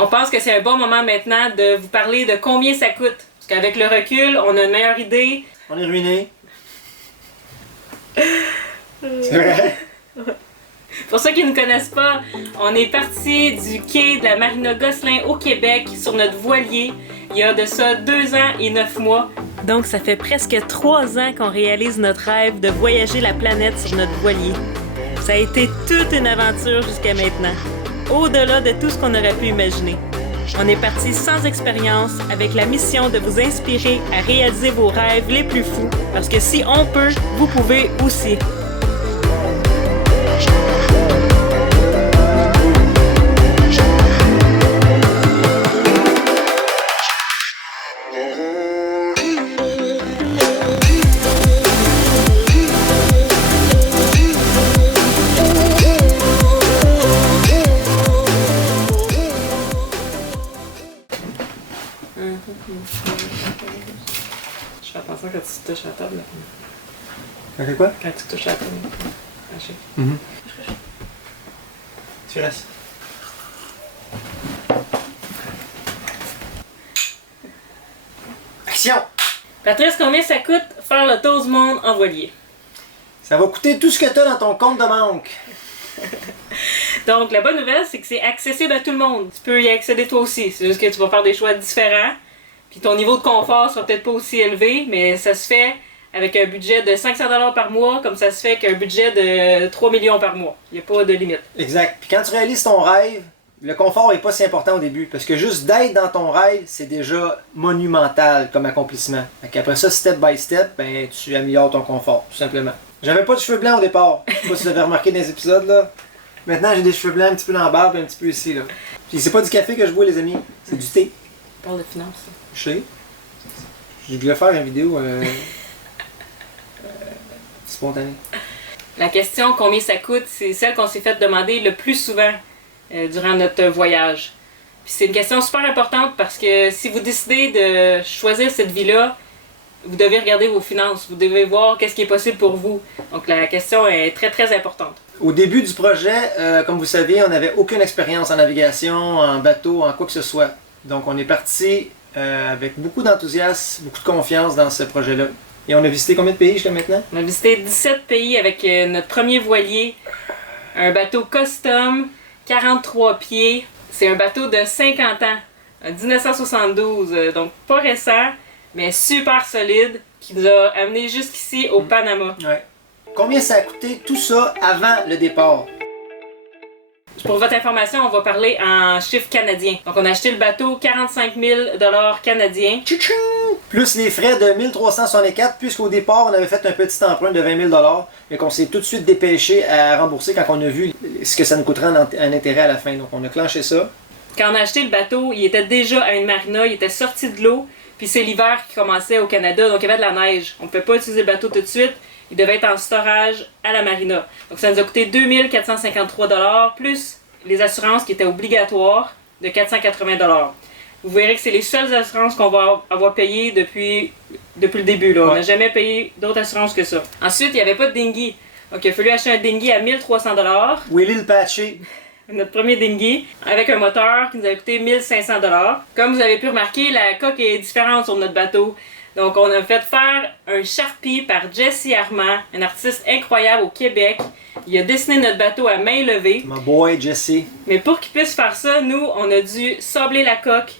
On pense que c'est un bon moment maintenant de vous parler de combien ça coûte. Parce qu'avec le recul, on a une meilleure idée. On est ruiné. C'est vrai? Pour ceux qui ne connaissent pas, on est parti du quai de la Marina Gosselin au Québec sur notre voilier il y a de ça 2 ans et 9 mois. Donc ça fait presque 3 ans qu'on réalise notre rêve de voyager la planète sur notre voilier. Ça a été toute une aventure jusqu'à maintenant, au-delà de tout ce qu'on aurait pu imaginer. On est parti sans expérience avec la mission de vous inspirer à réaliser vos rêves les plus fous, parce que si on peut, vous pouvez aussi. Je fais attention quand tu touches la table. Là. Ça fait quoi? Quand tu touches la table. Tu restes. Action! Patrice, combien ça coûte faire le tour du monde en voilier? Ça va coûter tout ce que tu as dans ton compte de banque. Donc, la bonne nouvelle, c'est que c'est accessible à tout le monde. Tu peux y accéder toi aussi. C'est juste que tu vas faire des choix différents. Puis ton niveau de confort sera peut-être pas aussi élevé, mais ça se fait avec un budget de 500$ par mois, comme ça se fait qu'un budget de 3 millions par mois. Il n'y a pas de limite. Exact. Puis quand tu réalises ton rêve, le confort n'est pas si important au début. Parce que juste d'être dans ton rêve, c'est déjà monumental comme accomplissement. Après ça, step by step, ben, tu améliores ton confort, tout simplement. J'avais pas de cheveux blancs au départ. Je sais pas si vous avez remarqué dans les épisodes, là. Maintenant, j'ai des cheveux blancs un petit peu dans la barbe et un petit peu ici, là. Puis c'est pas du café que je bois, les amis. C'est du thé. On parle de finances. Je sais. Je voulais faire une vidéo spontanée. La question combien ça coûte, c'est celle qu'on s'est fait demander le plus souvent durant notre voyage. Puis c'est une question super importante parce que si vous décidez de choisir cette vie-là, vous devez regarder vos finances, vous devez voir qu'est-ce qui est possible pour vous. Donc la question est très très importante. Au début du projet, comme vous savez, on n'avait aucune expérience en navigation, en bateau, en quoi que ce soit. Donc on est parti avec beaucoup d'enthousiasme, beaucoup de confiance dans ce projet-là. Et on a visité combien de pays jusqu'à maintenant? On a visité 17 pays avec notre premier voilier, un bateau custom, 43 pieds. C'est un bateau de 50 ans, 1972, donc pas récent, mais super solide, qui nous a amené jusqu'ici au Panama. Ouais. Combien ça a coûté tout ça avant le départ? Pour votre information, on va parler en chiffres canadiens. Donc, on a acheté le bateau 45 000 $ canadiens. Tchou-tchou! Plus les frais de 1364, puisqu'au départ, on avait fait un petit emprunt de 20 000 $, mais qu'on s'est tout de suite dépêché à rembourser quand on a vu ce que ça nous coûterait en intérêt à la fin. Donc, on a clenché ça. Quand on a acheté le bateau, il était déjà à une marina, il était sorti de l'eau, puis c'est l'hiver qui commençait au Canada, donc il y avait de la neige. On ne pouvait pas utiliser le bateau tout de suite. Il devait être en storage à la marina. Donc ça nous a coûté 2 453 $, plus les assurances qui étaient obligatoires de 480 $. Vous verrez que c'est les seules assurances qu'on va avoir payées depuis le début. Là. Ouais. On n'a jamais payé d'autres assurances que ça. Ensuite, il n'y avait pas de dinghy. Donc il a fallu acheter un dinghy à 1300 $. Willy le Patchy. Notre premier dinghy, avec un moteur qui nous a coûté 1500 $. Comme vous avez pu remarquer, la coque est différente sur notre bateau. Donc, on a fait faire un Sharpie par Jesse Armand, un artiste incroyable au Québec. Il a dessiné notre bateau à main levée. My boy, Jesse. Mais pour qu'il puisse faire ça, nous, on a dû sabler la coque,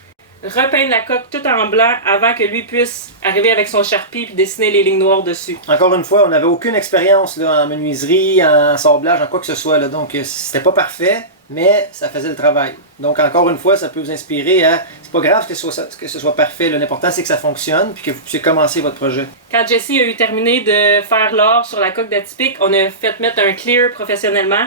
repeindre la coque tout en blanc avant que lui puisse arriver avec son Sharpie et dessiner les lignes noires dessus. Encore une fois, on n'avait aucune expérience là, en menuiserie, en sablage, en quoi que ce soit. Là, donc, c'était pas parfait, mais ça faisait le travail. Donc, encore une fois, ça peut vous inspirer à... C'est pas grave que ce soit parfait. L'important, c'est que ça fonctionne puis que vous puissiez commencer votre projet. Quand Jesse a eu terminé de faire l'or sur la coque d'Atypique, on a fait mettre un clear professionnellement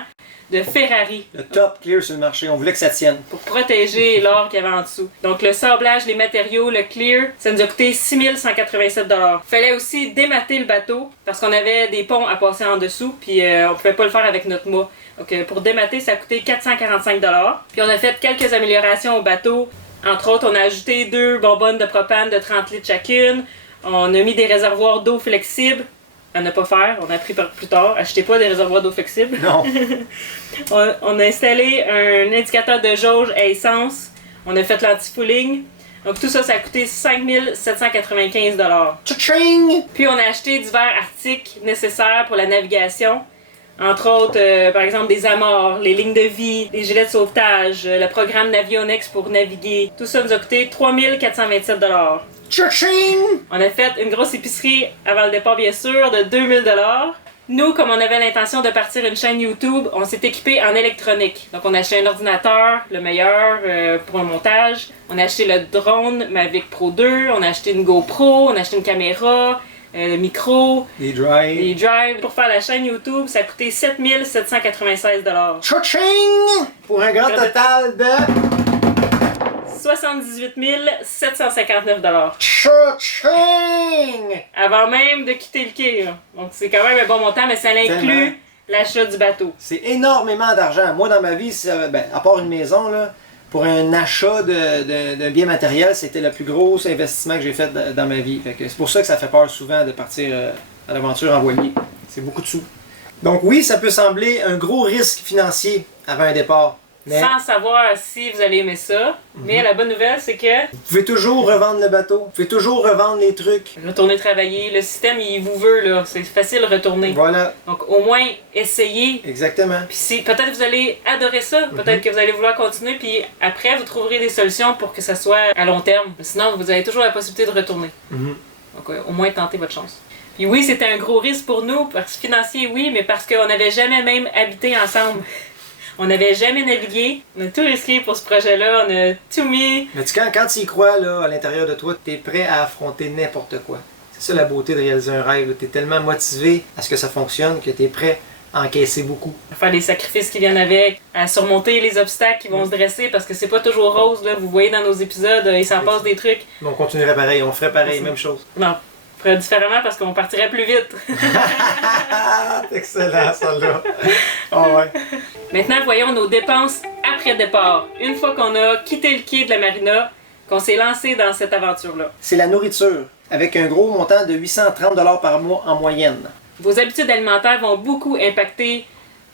de Ferrari. Le top clear sur le marché. On voulait que ça tienne. Pour protéger l'or qu'il y avait en dessous. Donc, le sablage, les matériaux, le clear, ça nous a coûté 6 187 $. Fallait aussi démater le bateau parce qu'on avait des ponts à passer en dessous puis on pouvait pas le faire avec notre mât. Donc, pour démater, ça a coûté 445 $. Puis, on a fait quelques améliorations au bateau. Entre autres, on a ajouté 2 bonbonnes de propane de 30 litres chacune. On a mis des réservoirs d'eau flexibles. À ne pas faire, on a appris plus tard. Achetez pas des réservoirs d'eau flexibles. Non. On a installé un indicateur de jauge à essence. On a fait l'anti-fouling. Donc tout ça, ça a coûté 5 795 $. Tcha-ching! Puis on a acheté divers articles nécessaires pour la navigation. Entre autres, par exemple, des amarres, les lignes de vie, les gilets de sauvetage, le programme Navionex pour naviguer. Tout ça nous a coûté 3 427 $. Tcha-ching! On a fait une grosse épicerie avant le départ, bien sûr, de 2000 $. Nous, comme on avait l'intention de partir une chaîne YouTube, on s'est équipé en électronique. Donc on a acheté un ordinateur, le meilleur pour le montage. On a acheté le drone Mavic Pro 2, on a acheté une GoPro, on a acheté une caméra, le micro, Les drives. les drives. Pour faire la chaîne YouTube, ça a coûté 7 796 $. Tcha-ching! Pour un grand total de 78 759 $. Tcha-ching! Avant même de quitter le quai. Là. Donc c'est quand même un bon montant, mais ça Tellement. inclut l'achat du bateau. C'est énormément d'argent. Moi, dans ma vie, à part une maison, là, pour un achat d'un bien matériel, c'était le plus gros investissement que j'ai fait dans ma vie. Fait que c'est pour ça que ça fait peur souvent de partir à l'aventure en voilier. C'est beaucoup de sous. Donc oui, ça peut sembler un gros risque financier avant un départ. Mais Sans savoir si vous allez aimer ça. Mais la bonne nouvelle, c'est que vous pouvez toujours revendre le bateau. Vous pouvez toujours revendre les trucs. retourner travailler, le système, il vous veut, là. C'est facile de retourner. Voilà, Donc au moins, essayez. exactement. Puis peut-être vous allez adorer ça. Peut-être que vous allez vouloir continuer. Puis après, vous trouverez des solutions pour que ça soit à long terme. Sinon, vous avez toujours la possibilité de retourner. Donc au moins, tentez votre chance. Puis oui, c'était un gros risque pour nous. Parce que financier, oui, mais parce qu'on n'avait jamais même habité ensemble. On n'avait jamais navigué. On a tout risqué pour ce projet-là. On a tout mis. Mais quand tu y crois là, à l'intérieur de toi, tu es prêt à affronter n'importe quoi. C'est ça la beauté de réaliser un rêve. Tu es tellement motivé à ce que ça fonctionne que tu es prêt à encaisser beaucoup. À faire les sacrifices qui viennent avec, à surmonter les obstacles qui vont se dresser parce que c'est pas toujours rose. Là. Vous voyez dans nos épisodes, il s'en passe des trucs. Mais on continuerait pareil, on ferait pareil, même chose. Non, on ferait différemment parce qu'on partirait plus vite. C'est excellent, ça là. Oh ouais. Maintenant, voyons nos dépenses après départ. Une fois qu'on a quitté le quai de la marina, qu'on s'est lancé dans cette aventure-là. C'est la nourriture, avec un gros montant de 830 $ par mois en moyenne. Vos habitudes alimentaires vont beaucoup impacter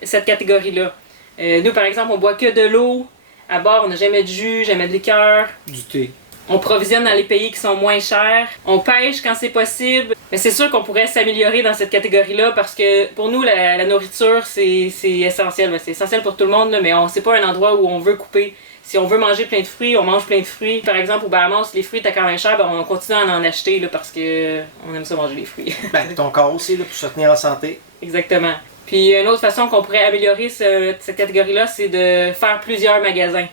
cette catégorie-là. Nous, par exemple, on boit que de l'eau. À bord, on n'a jamais de jus, jamais de liqueur. Du thé. On provisionne dans les pays qui sont moins chers. On pêche quand c'est possible. Mais c'est sûr qu'on pourrait s'améliorer dans cette catégorie-là parce que pour nous, la nourriture, c'est essentiel. C'est essentiel pour tout le monde, là, mais c'est pas un endroit où on veut couper. Si on veut manger plein de fruits, on mange plein de fruits. Par exemple, au Bahamas, les fruits étaient quand même chers, ben on continue à en acheter là, parce que on aime ça manger les fruits. Ben, ton corps aussi, là, pour se tenir en santé. Exactement. Puis une autre façon qu'on pourrait améliorer cette catégorie-là, c'est de faire plusieurs magasins.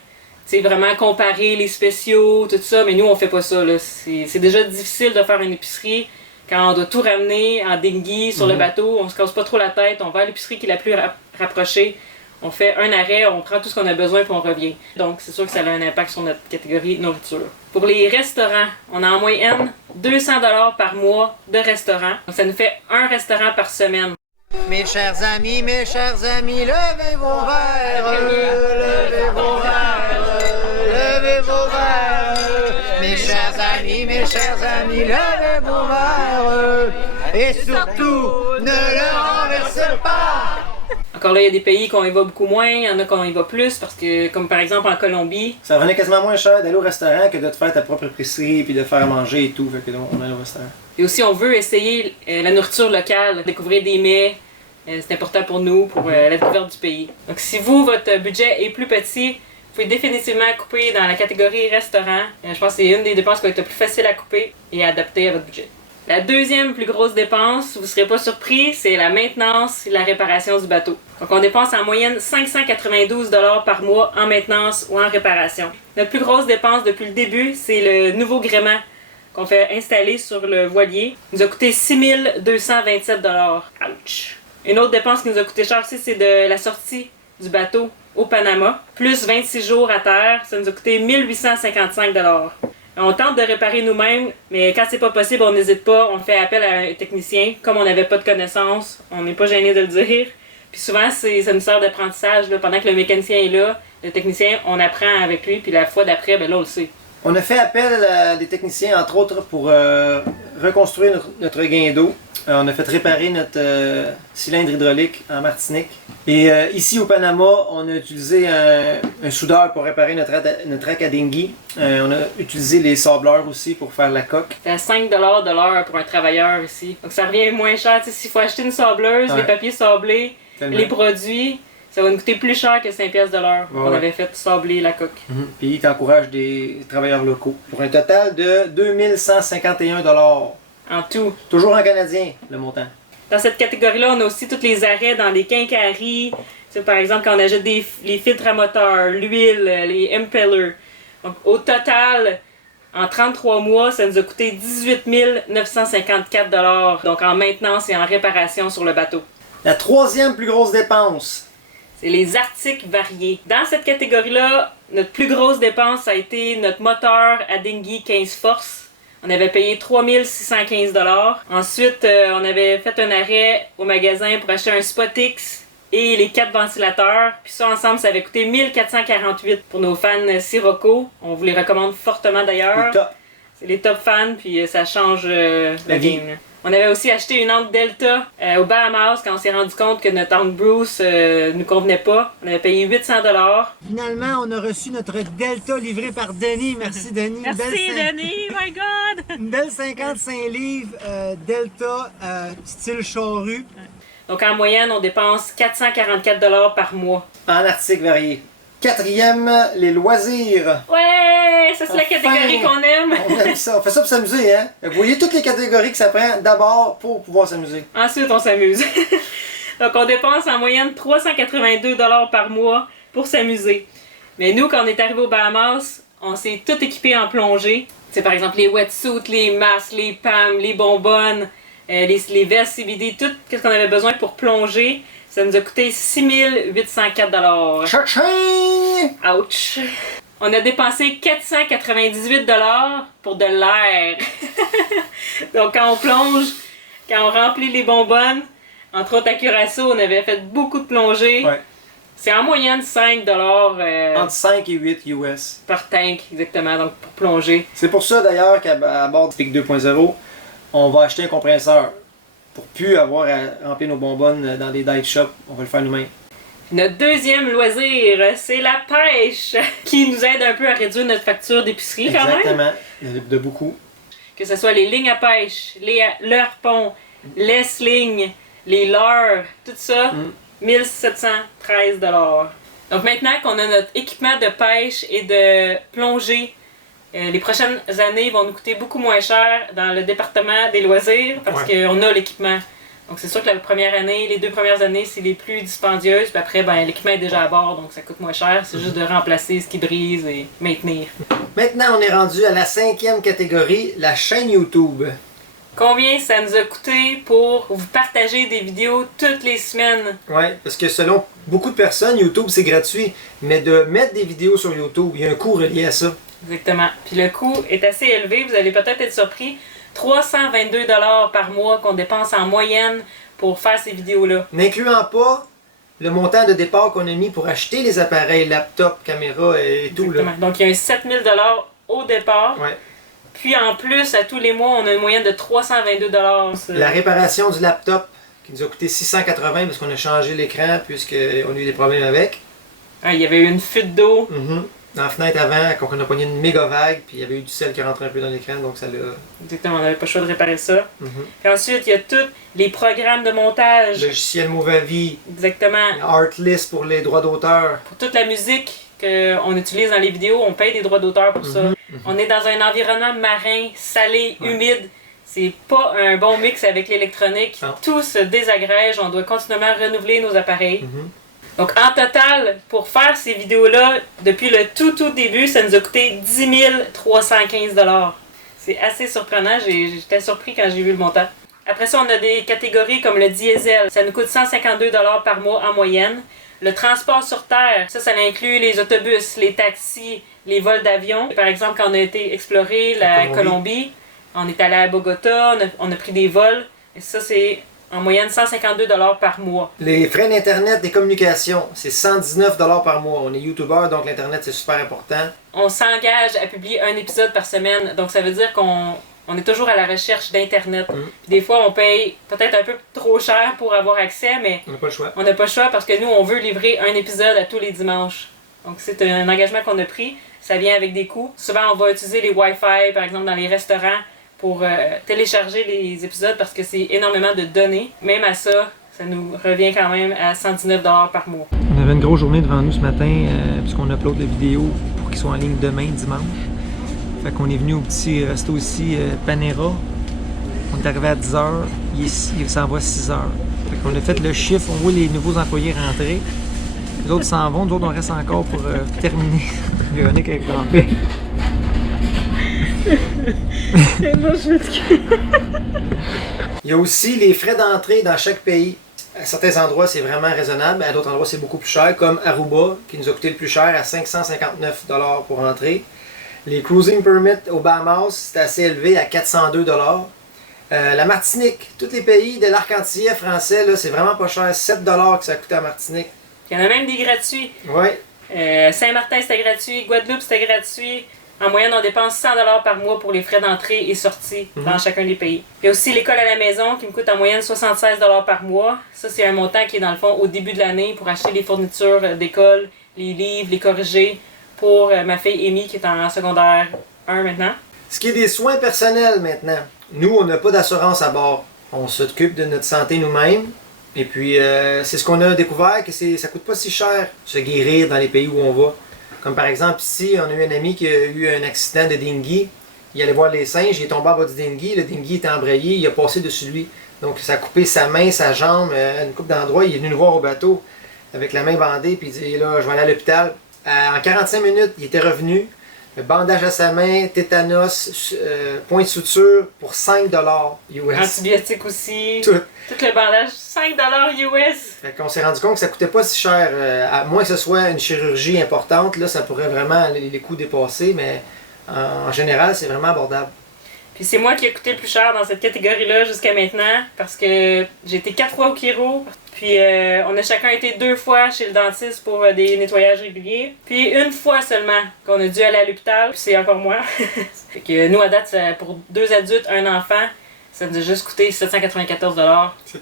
C'est vraiment comparer les spéciaux, tout ça, mais nous on fait pas ça. Là. C'est déjà difficile de faire une épicerie quand on doit tout ramener en dinghy sur le bateau. On se casse pas trop la tête, on va à l'épicerie qui est la plus rapprochée. On fait un arrêt, on prend tout ce qu'on a besoin puis on revient. Donc c'est sûr que ça a un impact sur notre catégorie nourriture. Pour les restaurants, on a en moyenne 200 $ par mois de restaurant. Donc ça nous fait un restaurant par semaine. Mes chers amis, levez vos verres, levez vos verres, levez vos verres. Mes chers amis, levez vos verres. Et surtout, ne le renversez pas. Encore là, il y a des pays qu'on y va beaucoup moins, il y en a qu'on y va plus, parce que, comme par exemple en Colombie, Ça revenait quasiment moins cher d'aller au restaurant que de te faire ta propre épicerie puis de faire à manger et tout. Fait que là, on allait au restaurant. et aussi on veut essayer la nourriture locale, découvrir des mets, c'est important pour nous, pour la découverte du pays. Donc si vous, votre budget est plus petit, vous pouvez définitivement couper dans la catégorie restaurant. Je pense que c'est une des dépenses qui va être le plus facile à couper et à adapter à votre budget. La deuxième plus grosse dépense, vous ne serez pas surpris, c'est la maintenance et la réparation du bateau. Donc on dépense en moyenne 592 $ par mois en maintenance ou en réparation. Notre plus grosse dépense depuis le début, c'est le nouveau gréement qu'on fait installer sur le voilier. Il nous a coûté 6 227 $. Ouch! Une autre dépense qui nous a coûté cher aussi, c'est de la sortie du bateau au Panama. Plus 26 jours à terre, ça nous a coûté 1855 $. On tente de réparer nous-mêmes, mais quand c'est pas possible, on n'hésite pas, on fait appel à un technicien. Comme on n'avait pas de connaissances, on n'est pas gêné de le dire. Puis souvent, ça nous sert d'apprentissage. Pendant que le mécanicien est là, le technicien, on apprend avec lui, puis la fois d'après, ben là, on le sait. On a fait appel à des techniciens, entre autres, pour reconstruire notre guindeau. On a fait réparer notre cylindre hydraulique en Martinique. Et ici au Panama, on a utilisé un soudeur pour réparer notre rack à dinghy. On a utilisé les sableurs aussi pour faire la coque. C'est à 5$ de l'heure pour un travailleur ici. Donc ça revient moins cher. S'il faut acheter une sableuse, les papiers sablés, les produits, ça va nous coûter plus cher que 5$ de l'heure. On avait fait sabler la coque. Puis il encourage des travailleurs locaux. Pour un total de 2151$. En tout. Toujours en canadien, le montant. Dans cette catégorie-là, on a aussi tous les arrêts dans les quincailleries. Par exemple, quand on achète les filtres à moteur, l'huile, les impellers. Donc, au total, en 33 mois, ça nous a coûté 18 954$. Donc, en maintenance et en réparation sur le bateau. La troisième plus grosse dépense. C'est les articles variés. Dans cette catégorie-là, notre plus grosse dépense a été notre moteur à dinghy 15 forces. On avait payé 3615$. Ensuite, on avait fait un arrêt au magasin pour acheter un Spotix et les 4 ventilateurs. Puis ça, ensemble, ça avait coûté 1448$ pour nos fans Sirocco. On vous les recommande fortement d'ailleurs. C'est les top fans, puis ça change la game. On avait aussi acheté une encre Delta au Bahamas quand on s'est rendu compte que notre encre Bruce nous convenait pas. On avait payé 800$. Finalement, on a reçu notre Delta livré par Denis. Merci Denis. Merci Denis, my God! Une belle 55 livres Delta style charrue. Donc en moyenne, on dépense 444$ par mois. En articles variés. Quatrième, les loisirs. Ouais, ça c'est la catégorie qu'on aime. On aime ça. On fait ça pour s'amuser, hein? Vous voyez toutes les catégories que ça prend d'abord pour pouvoir s'amuser. Ensuite, on s'amuse. Donc on dépense en moyenne 382$ par mois pour s'amuser. Mais nous, quand on est arrivé aux Bahamas, on s'est tout équipé en plongée. C'est par exemple les wetsuits, les masques, les PAM, les bonbonnes, les vestes CBD, tout ce qu'on avait besoin pour plonger. Ça nous a coûté 6804$. Cha-ching! Ouch! On a dépensé 498$ pour de l'air. Donc quand on plonge, quand on remplit les bonbonnes, entre autres à Curaçao, on avait fait beaucoup de plongées. Ouais. C'est en moyenne 5$ entre 5 et 8 US. Par tank, exactement, donc pour plonger. C'est pour ça d'ailleurs qu'à bord du PIC 2.0, on va acheter un compresseur. Pour plus avoir à remplir nos bonbonnes dans des dive shops, on va le faire nous-mêmes. Notre deuxième loisir, c'est la pêche, qui nous aide un peu à réduire notre facture d'épicerie quand même. Exactement, de beaucoup. Que ce soit les lignes à pêche, le harpon, les slings, les leurres, tout ça, 1713$. Donc maintenant qu'on a notre équipement de pêche et de plongée, les prochaines années vont nous coûter beaucoup moins cher dans le département des loisirs parce qu'on a l'équipement. Donc c'est sûr que la première année, les 2 premières années, c'est les plus dispendieuses. Puis après, l'équipement est déjà à bord, donc ça coûte moins cher. C'est juste de remplacer ce qui brise et maintenir. Maintenant, on est rendu à la 5e catégorie, la chaîne YouTube. Combien ça nous a coûté pour vous partager des vidéos toutes les semaines? Oui, parce que selon beaucoup de personnes, YouTube c'est gratuit. Mais de mettre des vidéos sur YouTube, il y a un coût relié à ça. Exactement. Puis le coût est assez élevé, vous allez peut-être être surpris. 322$ par mois qu'on dépense en moyenne pour faire ces vidéos-là. N'incluant pas le montant de départ qu'on a mis pour acheter les appareils, laptop, caméra et tout. Exactement. Là. Donc il y a un 7000$ au départ. Ouais. Puis en plus, à tous les mois, on a une moyenne de 322$. La réparation du laptop qui nous a coûté 680$ parce qu'on a changé l'écran puisqu'on a eu des problèmes avec. Il y avait eu une fuite d'eau. Dans la fenêtre avant, quand on a pogné une méga vague, puis il y avait eu du sel qui rentrait un peu dans l'écran, donc ça l'a... Exactement, on n'avait pas le choix de réparer ça. Puis ensuite, il y a tous les programmes de montage. Logiciel Movavi. Exactement. Artlist pour les droits d'auteur. Pour toute la musique qu'on utilise dans les vidéos, on paye des droits d'auteur pour ça. On est dans un environnement marin, salé, humide. C'est pas un bon mix avec l'électronique. Tout se désagrège, on doit continuellement renouveler nos appareils. Donc en total, pour faire ces vidéos-là, depuis le tout début, ça nous a coûté 10 315$. C'est assez surprenant, j'étais surpris quand j'ai vu le montant. Après ça, on a des catégories comme le diesel. Ça nous coûte 152$ par mois en moyenne. Le transport sur terre, ça inclut les autobus, les taxis, les vols d'avion. Par exemple, quand on a été explorer la Colombie, on est allé à Bogota, on a pris des vols. Et ça, c'est en moyenne 152 $ par mois. Les frais d'Internet des communications, c'est 119 $ par mois. On est YouTuber, donc l'Internet, c'est super important. On s'engage à publier un épisode par semaine, donc ça veut dire qu'on est toujours à la recherche d'Internet. Des fois, on paye peut-être un peu trop cher pour avoir accès, mais On n'a pas le choix. on n'a pas le choix parce que nous, on veut livrer un épisode à tous les dimanches. Donc, c'est un engagement qu'on a pris. Ça vient avec des coûts. Souvent, on va utiliser les Wi-Fi, par exemple, dans les restaurants pour télécharger les épisodes parce que c'est énormément de données. Même à ça, ça nous revient quand même à 119 $ par mois. On avait une grosse journée devant nous ce matin puisqu'on upload des vidéos pour qu'ils soient en ligne demain, dimanche. Fait qu'on est venu au petit resto ici, Panera. On est arrivé à 10h, il s'en va à 6h. Fait qu'on a fait le chiffre, on voit les nouveaux employés rentrer. Les autres s'en vont, nous autres on reste encore pour terminer. Véronique avec Rampé. Il y a aussi les frais d'entrée dans chaque pays. À certains endroits, c'est vraiment raisonnable. À d'autres endroits, c'est beaucoup plus cher, comme Aruba, qui nous a coûté le plus cher, à 559 $ pour entrer. Les cruising permits aux Bahamas, c'est assez élevé, à 402 $. La Martinique, tous les pays de l'arc-en-ciel français, là, c'est vraiment pas cher. 7 $ que ça a coûté à Martinique. Il y en a même des gratuits. Ouais. Saint-Martin, c'était gratuit. Guadeloupe, c'était gratuit. En moyenne, on dépense 100 $ par mois pour les frais d'entrée et sortie dans chacun des pays. Il y a aussi l'école à la maison qui me coûte en moyenne 76 $ par mois. Ça, c'est un montant qui est dans le fond au début de l'année pour acheter les fournitures d'école, les livres, les corriger pour ma fille Amy qui est en secondaire 1 maintenant. Ce qui est des soins personnels maintenant. Nous, on n'a pas d'assurance à bord. On s'occupe de notre santé nous-mêmes. Et puis, c'est ce qu'on a découvert, que ça coûte pas si cher se guérir dans les pays où on va. Comme par exemple ici, on a eu un ami qui a eu un accident de dinghy. Il allait voir les singes, il est tombé en bas du dinghy, le dinghy était embrayé, il a passé dessus lui. Donc ça a coupé sa main, sa jambe, une couple d'endroits. Il est venu nous voir au bateau avec la main bandée, puis il dit là, je vais aller à l'hôpital. En 45 minutes, il était revenu. Bandage à sa main, tétanos, point de suture pour 5 $ US. Antibiotiques aussi. Tout le bandage, 5 $ US. Fait qu'on s'est rendu compte que ça coûtait pas si cher. À moins que ce soit une chirurgie importante, là, ça pourrait vraiment les coûts dépasser, mais en général, c'est vraiment abordable. Puis c'est moi qui ai coûté le plus cher dans cette catégorie-là jusqu'à maintenant parce que j'ai été 4 fois au chiro. Puis on a chacun été 2 fois chez le dentiste pour des nettoyages réguliers. Puis une fois seulement qu'on a dû aller à l'hôpital. Puis c'est encore moi. Fait que nous, à date, pour 2 adultes, un enfant, ça nous a juste coûté 794 $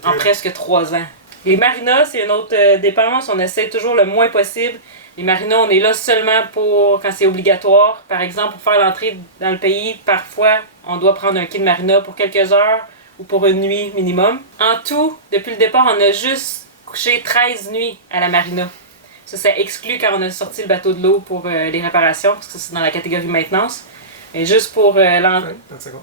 en presque 3 ans. Les marinas, c'est une autre dépense. On essaie toujours le moins possible. Les marinas, on est là seulement pour quand c'est obligatoire. Par exemple, pour faire l'entrée dans le pays, parfois, on doit prendre un kit de marina pour quelques heures ou pour une nuit minimum. En tout, depuis le départ, on a juste couché 13 nuits à la marina. Ça exclut quand on a sorti le bateau de l'eau pour les réparations, parce que c'est dans la catégorie maintenance. Mais juste pour l'entrée. 30 secondes.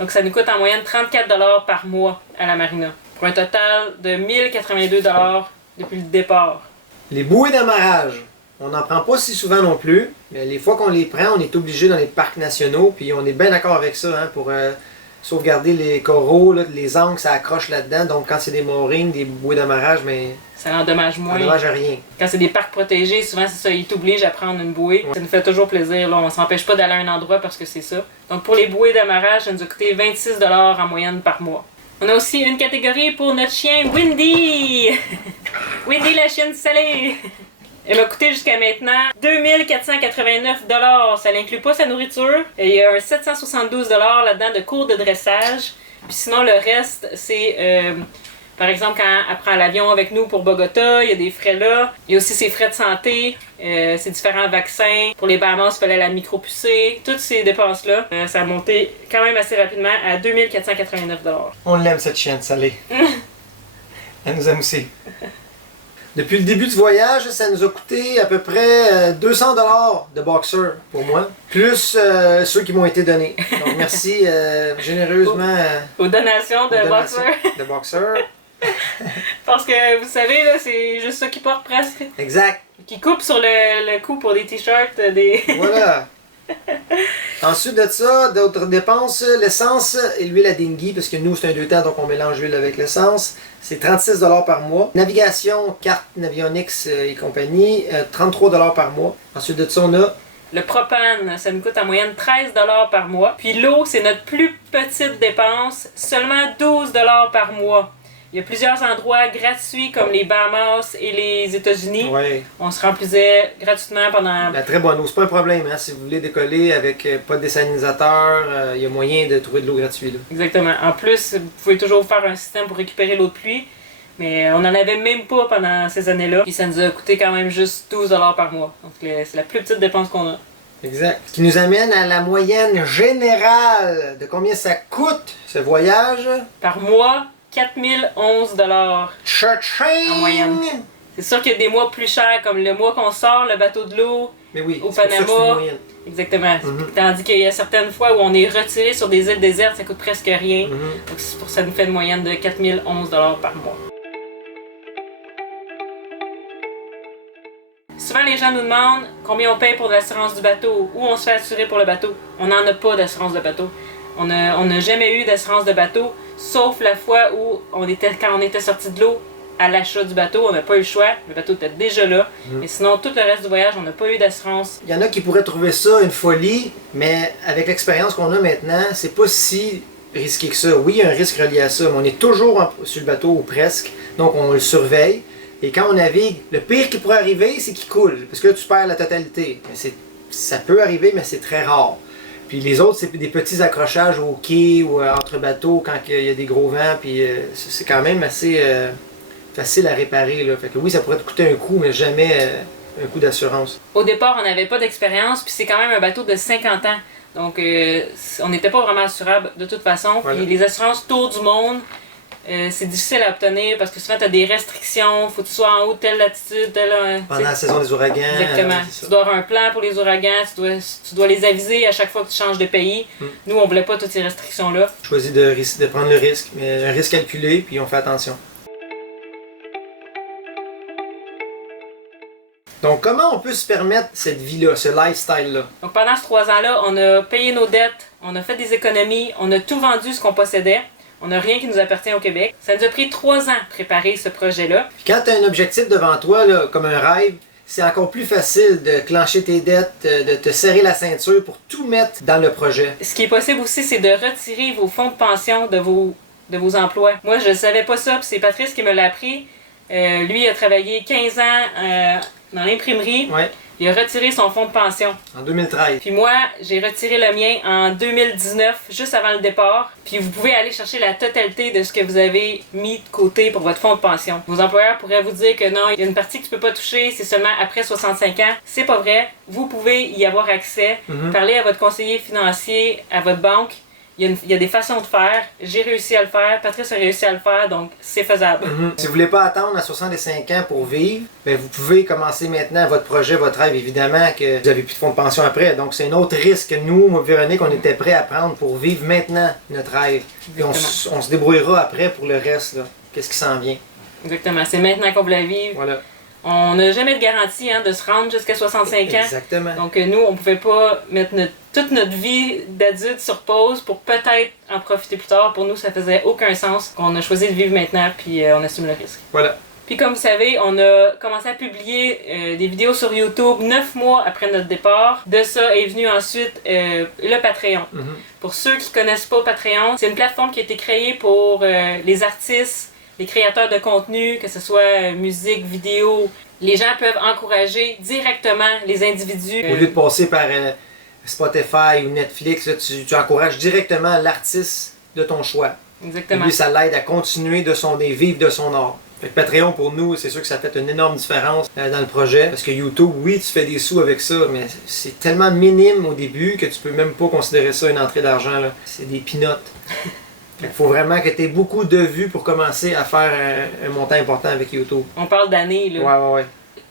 Donc ça nous coûte en moyenne 34 $ par mois à la marina. Pour un total de 1082 $ depuis le départ. Les bouées d'amarrage. On n'en prend pas si souvent non plus, mais les fois qu'on les prend, on est obligé dans les parcs nationaux, puis on est bien d'accord avec ça, hein, pour sauvegarder les coraux, là, les angles, ça accroche là-dedans, donc quand c'est des moorings, des bouées d'amarrage, mais ça endommage moins. Ça endommage rien. Quand c'est des parcs protégés, souvent c'est ça, ils t'obligent à prendre une bouée. Ouais. Ça nous fait toujours plaisir, là, on s'empêche pas d'aller à un endroit parce que c'est ça. Donc pour les bouées d'amarrage, ça nous a coûté 26 $ en moyenne par mois. On a aussi une catégorie pour notre chien Windy! Windy la chienne salée! Elle m'a coûté jusqu'à maintenant 2489 $. Ça n'inclut pas sa nourriture. Et il y a un 772 $ là-dedans de cours de dressage. Puis sinon, le reste, c'est... par exemple, quand elle prend l'avion avec nous pour Bogota, il y a des frais là. Il y a aussi ses frais de santé, ses différents vaccins. Pour les Bahamas, il fallait la micro-pucée. Toutes ces dépenses-là, ça a monté quand même assez rapidement à 2489 $. On l'aime, cette chienne salée. Elle nous aime aussi. Depuis le début du voyage, ça nous a coûté à peu près 200 $ de boxer pour moi, plus ceux qui m'ont été donnés. Donc merci généreusement aux donations de boxer. De boxer. Parce que vous savez, là, c'est juste ça qui porte presque. Exact. Qui coupe sur le cou pour des t-shirts, des... Voilà. Ensuite de ça, d'autres dépenses, l'essence et l'huile à dinghy, parce que nous c'est un 2 temps, donc on mélange l'huile avec l'essence. C'est 36 $ par mois. Navigation, carte Navionics et compagnie, 33 $ par mois. Ensuite de ça, on a Le propane, ça nous coûte en moyenne 13 $ par mois. Puis l'eau, c'est notre plus petite dépense, seulement 12 $ par mois. Il y a plusieurs endroits gratuits comme les Bahamas et les États-Unis. Ouais. On se remplissait gratuitement pendant... La très bonne eau, c'est pas un problème. Hein? Si vous voulez décoller avec pas de désalinisateur, il y a moyen de trouver de l'eau gratuite. Là. Exactement. En plus, vous pouvez toujours faire un système pour récupérer l'eau de pluie. Mais on n'en avait même pas pendant ces années-là. Puis ça nous a coûté quand même juste 12 $ par mois. Donc c'est la plus petite dépense qu'on a. Exact. Ce qui nous amène à la moyenne générale de combien ça coûte ce voyage. Par mois, 4011 $ Cha-ching! en moyenne. C'est sûr qu'il y a des mois plus chers, comme le mois qu'on sort, le bateau de l'eau Mais oui, au c'est pour ça que c'est une Panama. moyenne. Exactement. Mhm. Tandis qu'il y a certaines fois où on est retiré sur des îles désertes, ça coûte presque rien. Mhm. Donc c'est pour ça nous fait une moyenne de 4011 $ par mois. Souvent, les gens nous demandent combien on paye pour l'assurance du bateau, où on se fait assurer pour le bateau. On n'en a pas d'assurance de bateau. On n'a jamais eu d'assurance de bateau, sauf la fois où quand on était sorti de l'eau à l'achat du bateau, on n'a pas eu le choix. Le bateau était déjà là. Mais sinon, tout le reste du voyage, on n'a pas eu d'assurance. Il y en a qui pourraient trouver ça une folie, mais avec l'expérience qu'on a maintenant, c'est pas si risqué que ça. Oui, il y a un risque relié à ça, mais on est toujours sur le bateau ou presque, donc on le surveille. Et quand on navigue, le pire qui pourrait arriver, c'est qu'il coule, parce que là, tu perds la totalité. Mais ça peut arriver, mais c'est très rare. Puis les autres, c'est des petits accrochages au quai ou entre bateaux quand il y a des gros vents, puis c'est quand même assez facile à réparer. Là. Fait que oui, ça pourrait te coûter un coup, mais jamais un coup d'assurance. Au départ, on n'avait pas d'expérience, puis c'est quand même un bateau de 50 ans. Donc, on n'était pas vraiment assurable de toute façon. Voilà. Puis les assurances Tour du monde, c'est difficile à obtenir parce que souvent tu as des restrictions, faut que tu sois en haut de telle latitude, Pendant la saison des ouragans. Exactement. Tu dois avoir un plan pour les ouragans, tu dois les aviser à chaque fois que tu changes de pays. Nous, on voulait pas toutes ces restrictions-là. Je choisis de prendre le risque, mais un risque calculé, puis on fait attention. Donc, comment on peut se permettre cette vie-là, ce lifestyle-là? Donc pendant ces 3 ans-là, on a payé nos dettes, on a fait des économies, on a tout vendu ce qu'on possédait. On n'a rien qui nous appartient au Québec. Ça nous a pris 3 ans de préparer ce projet-là. Puis quand tu as un objectif devant toi, là, comme un rêve, c'est encore plus facile de clencher tes dettes, de te serrer la ceinture pour tout mettre dans le projet. Ce qui est possible aussi, c'est de retirer vos fonds de pension de vos emplois. Moi, je ne savais pas ça, puis c'est Patrice qui me l'a appris. Lui, il a travaillé 15 ans dans l'imprimerie. Ouais. Il a retiré son fonds de pension. En 2013. Puis moi, j'ai retiré le mien en 2019, juste avant le départ. Puis vous pouvez aller chercher la totalité de ce que vous avez mis de côté pour votre fonds de pension. Vos employeurs pourraient vous dire que non, il y a une partie que tu peux pas toucher, c'est seulement après 65 ans. C'est pas vrai. Vous pouvez y avoir accès. Parlez à votre conseiller financier, à votre banque. Il y a des façons de faire. J'ai réussi à le faire. Patrice a réussi à le faire, donc c'est faisable. Si vous voulez pas attendre à 65 ans pour vivre, ben vous pouvez commencer maintenant votre projet, votre rêve, évidemment, que vous avez plus de fonds de pension après. Donc c'est un autre risque que nous, moi et Véronique, on était prêts à prendre pour vivre maintenant notre rêve. Et on se débrouillera après pour le reste, là. Qu'est-ce qui s'en vient. Exactement. C'est maintenant qu'on veut la vivre. Voilà. On n'a jamais de garantie de se rendre jusqu'à 65 ans. Exactement. Donc nous, on ne pouvait pas mettre toute notre vie d'adulte sur pause pour peut-être en profiter plus tard. Pour nous, ça faisait aucun sens. On a choisi de vivre maintenant, puis on assume le risque. Voilà. Puis comme vous savez, on a commencé à publier des vidéos sur YouTube 9 mois après notre départ. De ça est venu ensuite le Patreon. Pour ceux qui ne connaissent pas Patreon, c'est une plateforme qui a été créée pour les artistes, les créateurs de contenu, que ce soit musique, vidéo. Les gens peuvent encourager directement les individus. Au lieu de passer par Spotify ou Netflix, là, tu encourages directement l'artiste de ton choix. Exactement. Et lui, ça l'aide à continuer de vivre de son art. Fait que Patreon, pour nous, c'est sûr que ça fait une énorme différence dans le projet. Parce que YouTube, oui, tu fais des sous avec ça, mais c'est tellement minime au début que tu peux même pas considérer ça une entrée d'argent. C'est des peanuts. Il faut vraiment que tu aies beaucoup de vues pour commencer à faire un montant important avec YouTube. On parle d'années, là. Ouais.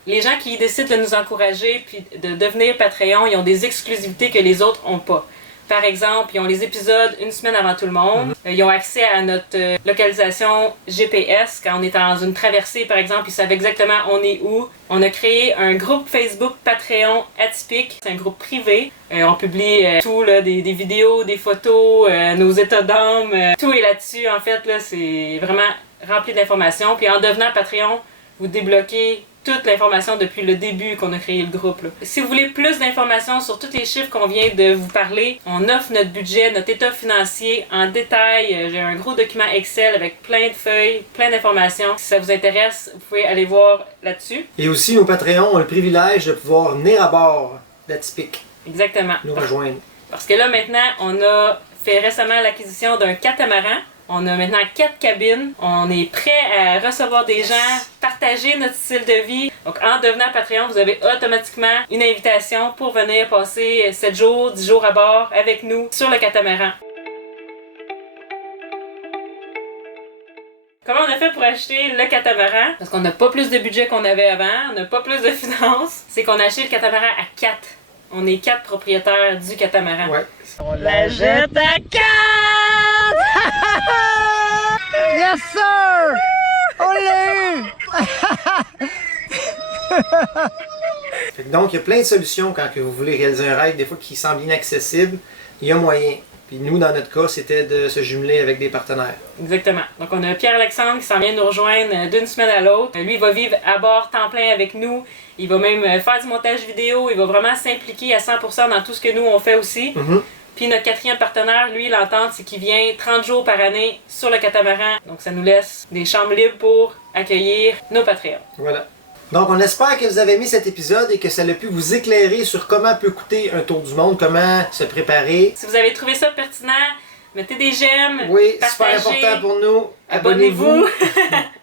Les gens qui décident de nous encourager puis de devenir Patreon, ils ont des exclusivités que les autres n'ont pas. Par exemple, ils ont les épisodes une semaine avant tout le monde. Ils ont accès à notre localisation GPS. Quand on est dans une traversée, par exemple, ils savent exactement on est où. On a créé un groupe Facebook Patreon atypique. C'est un groupe privé. On publie tout, là, des vidéos, des photos, nos états d'âme. Tout est là-dessus, en fait. Là, c'est vraiment rempli d'informations. Puis en devenant Patreon, vous débloquez toute l'information depuis le début qu'on a créé le groupe. Là. Si vous voulez plus d'informations sur tous les chiffres qu'on vient de vous parler, on offre notre budget, notre état financier en détail. J'ai un gros document Excel avec plein de feuilles, plein d'informations. Si ça vous intéresse, vous pouvez aller voir là-dessus. Et aussi, nos Patreons ont le privilège de pouvoir venir à bord d'Atypique. Exactement. Nous rejoindre. Parce que là, maintenant, on a fait récemment l'acquisition d'un catamaran. On a maintenant 4 cabines. On est prêt à recevoir des gens, partager notre style de vie. Donc, en devenant Patreon, vous avez automatiquement une invitation pour venir passer 7 jours, 10 jours à bord avec nous sur le catamaran. Comment on a fait pour acheter le catamaran? Parce qu'on n'a pas plus de budget qu'on avait avant, on n'a pas plus de finances. C'est qu'on a acheté le catamaran à 4. On est 4 propriétaires du catamaran. Ouais. On la jette à 4! Yes, sir! On l'a eu! Donc, il y a plein de solutions quand que vous voulez réaliser un rêve, des fois qui semble inaccessible. Il y a moyen. Puis nous, dans notre cas, c'était de se jumeler avec des partenaires. Exactement. Donc, on a Pierre-Alexandre qui s'en vient nous rejoindre d'une semaine à l'autre. Lui, il va vivre à bord temps plein avec nous. Il va même faire du montage vidéo. Il va vraiment s'impliquer à 100% dans tout ce que nous, on fait aussi. Puis notre 4e partenaire, lui, l'entente, c'est qu'il vient 30 jours par année sur le catamaran. Donc, ça nous laisse des chambres libres pour accueillir nos Patreons. Voilà. Donc, on espère que vous avez aimé cet épisode et que ça a pu vous éclairer sur comment peut coûter un tour du monde, comment se préparer. Si vous avez trouvé ça pertinent, mettez des j'aime, oui, partagez, super important pour nous. Abonnez-vous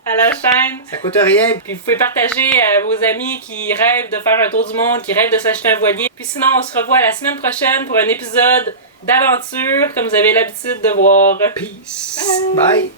à la chaîne. Ça coûte rien. Puis vous pouvez partager à vos amis qui rêvent de faire un tour du monde, qui rêvent de s'acheter un voilier. Puis sinon, on se revoit la semaine prochaine pour un épisode d'aventure, comme vous avez l'habitude de voir. Peace. Bye.